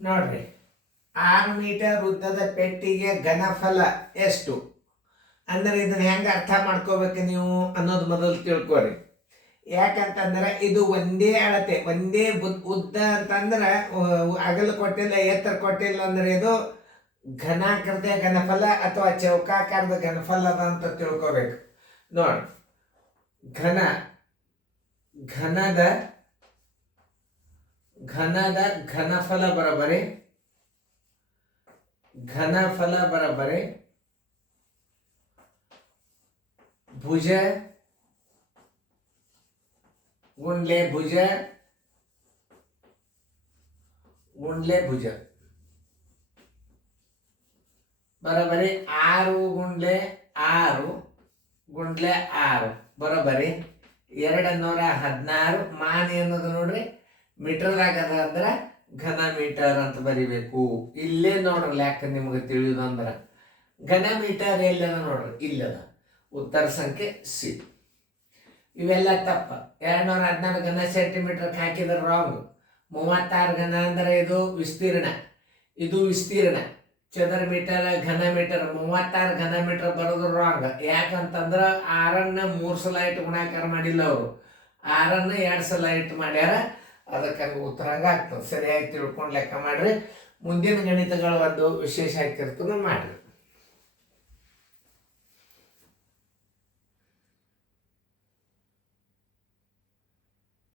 ನೋಡ್ರಿ, 6 ಮೀಟರ್ ಉದ್ದದ ಪೆಟ್ಟಿಗೆ ಘನಫಲ ಎಷ್ಟು ಅಂದ್ರೆ ಇದನ್ನ ಹೆಂಗೆ ಅರ್ಥ ಮಾಡ್ಕೋಬೇಕು ನೀವು ಅನ್ನೋದು ಮೊದಲು ತಿಳ್ಕೊರಿ. ಯಾಕಂತಂದ್ರೆ ಇದು ಒಂದೇ ಅಳತೆ, ಒಂದೇ ಉದ್ದ ಅಂತಂದ್ರೆ ಅಗಲ ಕೊಟ್ಟಿಲ್ಲ, ಎತ್ತರ ಕೊಟ್ಟಿಲ್ಲ ಅಂದ್ರೆ ಇದು ಘನಾಕೃತಿಯ ಘನಫಲ ಅಥವಾ ಚೌಕಾಕಾರದ ಘನಫಲ ಅದ ಅಂತ ತಿಳ್ಕೊಬೇಕು. ನೋಡಿ, ಘನದ ಘನಫಲ ಬರಬರಿ ಭುಜ ಗುಂಡ್ಲೆ ಭುಜ ಬರಬರಿ 6 ಗುಂಡ್ಲೆ 6 ಬರೋಬರಿ 216. ಮಾನಿ ಅನ್ನೋದು ನೋಡ್ರಿ ಮೀಟರ್ದಾಗದ ಅಂದ್ರೆ ಘನ ಮೀಟರ್ ಅಂತ ಬರಿಬೇಕು. ಇಲ್ಲೇ ನೋಡ್ರಿ ಲೆಕ್ಕ ನಿಮ್ಗೆ ತಿಳಿಯುದಂದ್ರೆ ಘನ ಮೀಟರ್ ಎಲ್ಲದ ನೋಡ್ರಿ, ಇಲ್ಲದ. ಉತ್ತರ ಸಂಖ್ಯೆ ಸಿ. ಇವೆಲ್ಲ ತಪ್ಪ. 216 ಘನ ಸೆಂಟಿಮೀಟರ್ ಹಾಕಿದ್ರೆ ರಾಂಗ್. 36 ಘನ ಅಂದ್ರೆ ಇದು ವಿಸ್ತೀರ್ಣ. ಚದರ ಮೀಟರ್ ಘನ ಮೀಟರ್ 36 ಘನ ಮೀಟರ್ ಬರೋದು ರಾಂಗ್. ಯಾಕಂತಂದ್ರೆ 6ನ್ನ 3 ಸಲ ಇಟ್ಟು ಗುಣಾಕಾರ ಮಾಡಿಲ್ಲ ಅವರು, 6ನ್ನ 2 ಸಲ ಇಟ್ಟು ಮಾಡ್ಯಾರ. ಅದಕ್ಕೆ ಉತ್ತರ ಹಂಗಾಗ್ತದೆ. ಸರಿಯಾಗಿ ತಿಳ್ಕೊಂಡು ಲೆಕ್ಕ ಮಾಡ್ರಿ. ಮುಂದಿನ ಗಣಿತಗಳು ಒಂದು ವಿಶೇಷ ಹಾಕಿರ್ತದೆ ಮಾಡ್ರಿ.